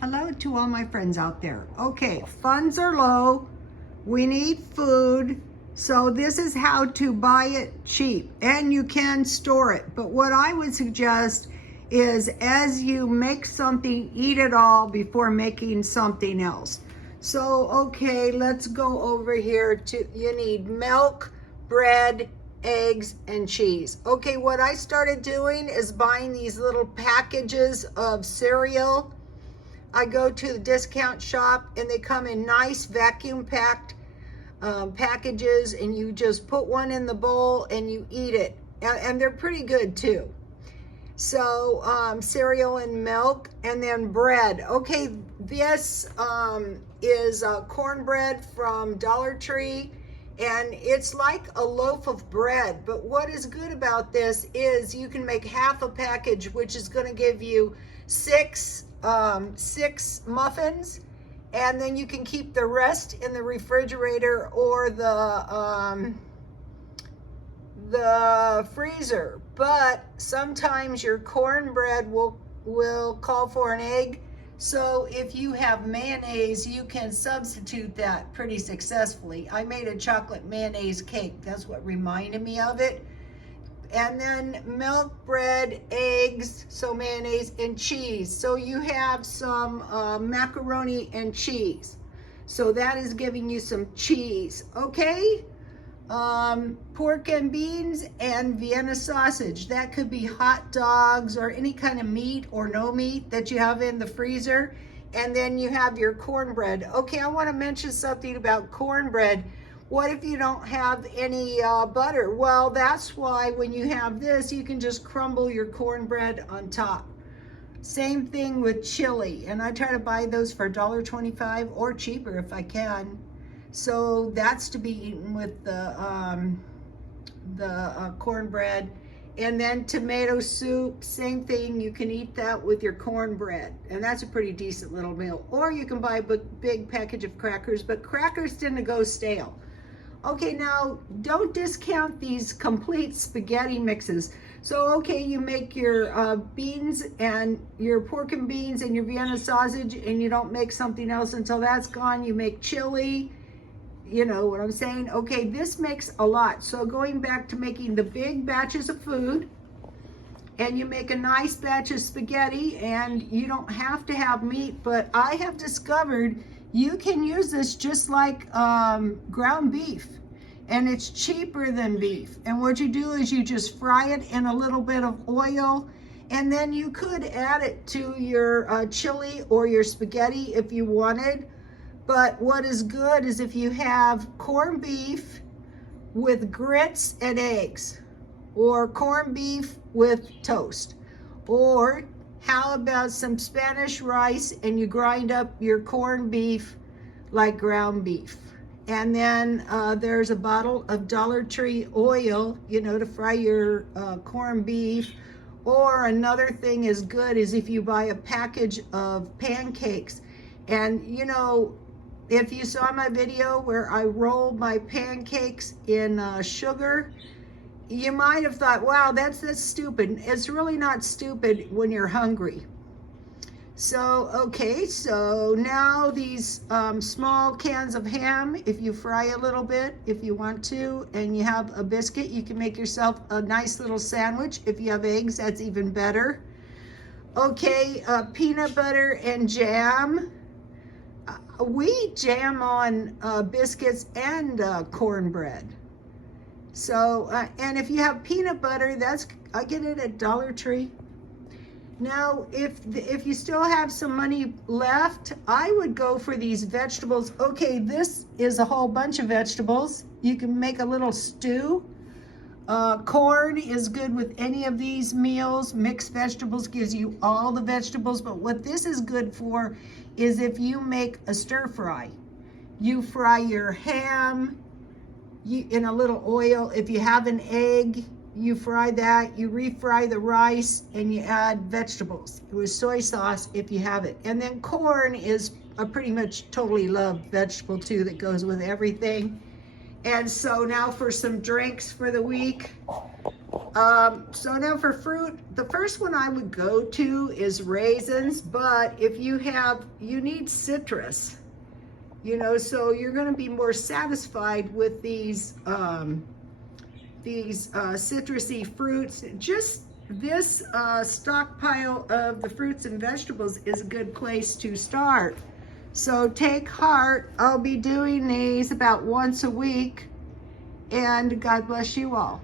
Hello to all my friends out there. Okay, funds are low. We need food. So this is how to buy it cheap, and you can store it. But what I would suggest is as you make something, eat it all before making something else. So, okay, let's go over here to, you need milk, bread, eggs, and cheese. Okay, what I started doing is buying these little packages of cereal. I go to the discount shop and they come in nice vacuum packed packages, and you just put one in the bowl and you eat it. And they're pretty good too. So cereal and milk, and then bread. Okay, this is cornbread from Dollar Tree, and it's like a loaf of bread. But what is good about this is you can make half a package, which is going to give you six muffins, and then you can keep the rest in the refrigerator or the freezer. But sometimes your cornbread will call for an egg. So if you have mayonnaise, you can substitute that pretty successfully. I made a chocolate mayonnaise cake. That's what reminded me of it. And then milk, bread, eggs, so mayonnaise, and cheese. So you have some macaroni and cheese. So that is giving you some cheese, okay? Pork and beans and Vienna sausage. That could be hot dogs or any kind of meat or no meat that you have in the freezer. And then you have your cornbread. Okay, I want to mention something about cornbread. What if you don't have any butter? Well, that's why when you have this, you can just crumble your cornbread on top. Same thing with chili, and I try to buy those for $1.25 or cheaper if I can. So that's to be eaten with the cornbread. And then tomato soup, same thing. You can eat that with your cornbread, and that's a pretty decent little meal. Or you can buy a big package of crackers, but crackers tend to go stale. Okay, now don't discount these complete spaghetti mixes. So, okay, you make your beans and your pork and beans and your Vienna sausage, and you don't make something else until that's gone. You make chili, you know what I'm saying? Okay, this makes a lot. So going back to making the big batches of food, and you make a nice batch of spaghetti, and you don't have to have meat, but I have discovered you can use this just like ground beef, and it's cheaper than beef. And what you do is you just fry it in a little bit of oil, and then you could add it to your chili or your spaghetti if you wanted. But what is good is if you have corned beef with grits and eggs, or corned beef with toast, or how about some Spanish rice and you grind up your corned beef like ground beef. And then there's a bottle of Dollar Tree oil, you know, to fry your corned beef. Or another thing is good is if you buy a package of pancakes. And you know, if you saw my video where I rolled my pancakes in sugar, you might have thought, wow, that's stupid. It's really not stupid when you're hungry. So, okay, so now these small cans of ham, if you fry a little bit, if you want to, and you have a biscuit, you can make yourself a nice little sandwich. If you have eggs, that's even better. Okay, peanut butter and jam. We jam on biscuits and cornbread. So, and if you have peanut butter, I get it at Dollar Tree. Now, if you still have some money left, I would go for these vegetables. Okay, this is a whole bunch of vegetables. You can make a little stew. Corn is good with any of these meals. Mixed vegetables gives you all the vegetables, but what this is good for is if you make a stir fry. You fry your ham in a little oil. If you have an egg, you fry that, you refry the rice, and you add vegetables with soy sauce if you have it. And then corn is a pretty much totally loved vegetable too that goes with everything. And so now for some drinks for the week. So now for fruit, the first one I would go to is raisins, but if you need citrus, you know, so you're going to be more satisfied with these citrusy fruits. Just this stockpile of the fruits and vegetables is a good place to start. So take heart. I'll be doing these about once a week, and God bless you all.